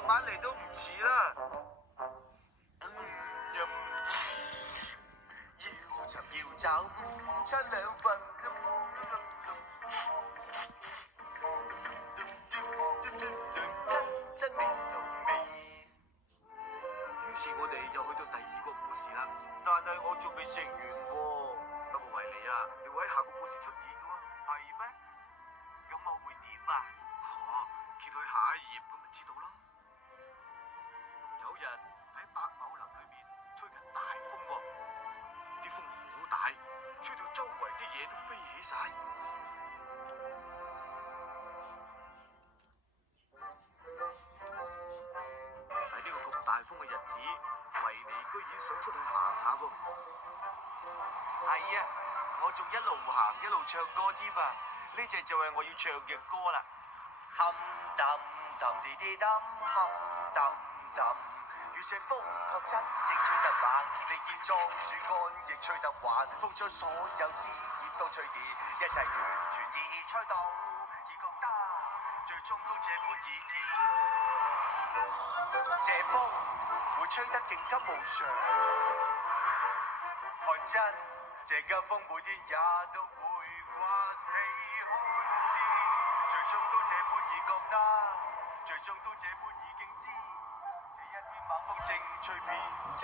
慢慢嚟都唔遲啦。要尋要找，出兩份。真味到味。於是我哋又去到第二個故事啦，但係我仲未食完喎。不過維尼啊，你會喺下個故事出現喎。係咩？咁我會點啊？揭去下一頁咁咪知道啦。有日喺百畝林裏面吹緊大風喎，啲風好大，吹到周圍啲嘢都飛起晒。喺呢個咁大風嘅日子，維尼居然想出去行下喎。係啊，我仲一路行一路唱歌添啊！呢隻就係我要唱嘅歌啦。冚揼揼地地揼，冚揼揼。與這風確真正吹得猛，利劍撞樹幹亦吹得橫，風將所有枝葉都吹跌，一切完全已吹到，已覺得最終都這般已知。這風會吹得勁急無常，看真，這急風每天也都會刮起開始，最終都這般已覺得，最終都這般已經知，這一天猛風正吹遍這。